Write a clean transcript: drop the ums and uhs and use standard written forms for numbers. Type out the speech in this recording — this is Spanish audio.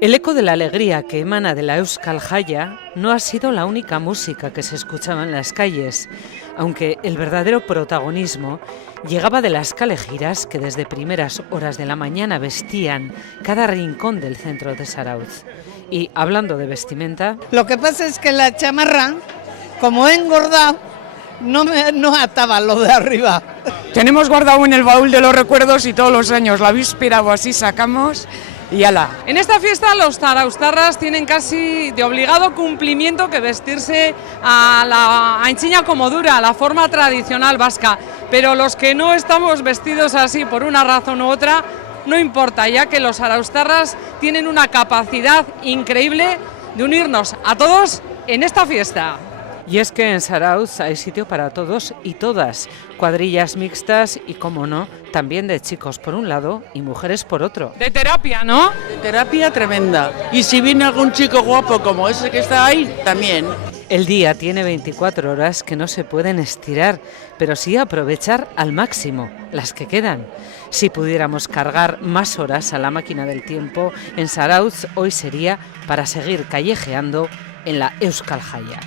El eco de la alegría que emana de la Euskal Jaya no ha sido la única música que se escuchaba en las calles, aunque el verdadero protagonismo llegaba de las calejiras que desde primeras horas de la mañana vestían cada rincón del centro de Zarautz. Y hablando de vestimenta... Lo que pasa es que la chamarra, como he engordado, no ataba lo de arriba. Tenemos guardado en el baúl de los recuerdos y todos los años, la víspera o así sacamos... y ala. En esta fiesta los zarauztarras tienen casi de obligado cumplimiento que vestirse a la aintzina como dura, a la forma tradicional vasca, pero los que no estamos vestidos así por una razón u otra, no importa, ya que los zarauztarras tienen una capacidad increíble de unirnos a todos en esta fiesta. Y es que en Zarautz hay sitio para todos y todas, cuadrillas mixtas y, como no, también de chicos por un lado y mujeres por otro. De terapia, ¿no? De terapia tremenda. Y si viene algún chico guapo como ese que está ahí, también. El día tiene 24 horas que no se pueden estirar, pero sí aprovechar al máximo las que quedan. Si pudiéramos cargar más horas a la máquina del tiempo, en Zarautz hoy sería para seguir callejeando en la Euskal Jaya.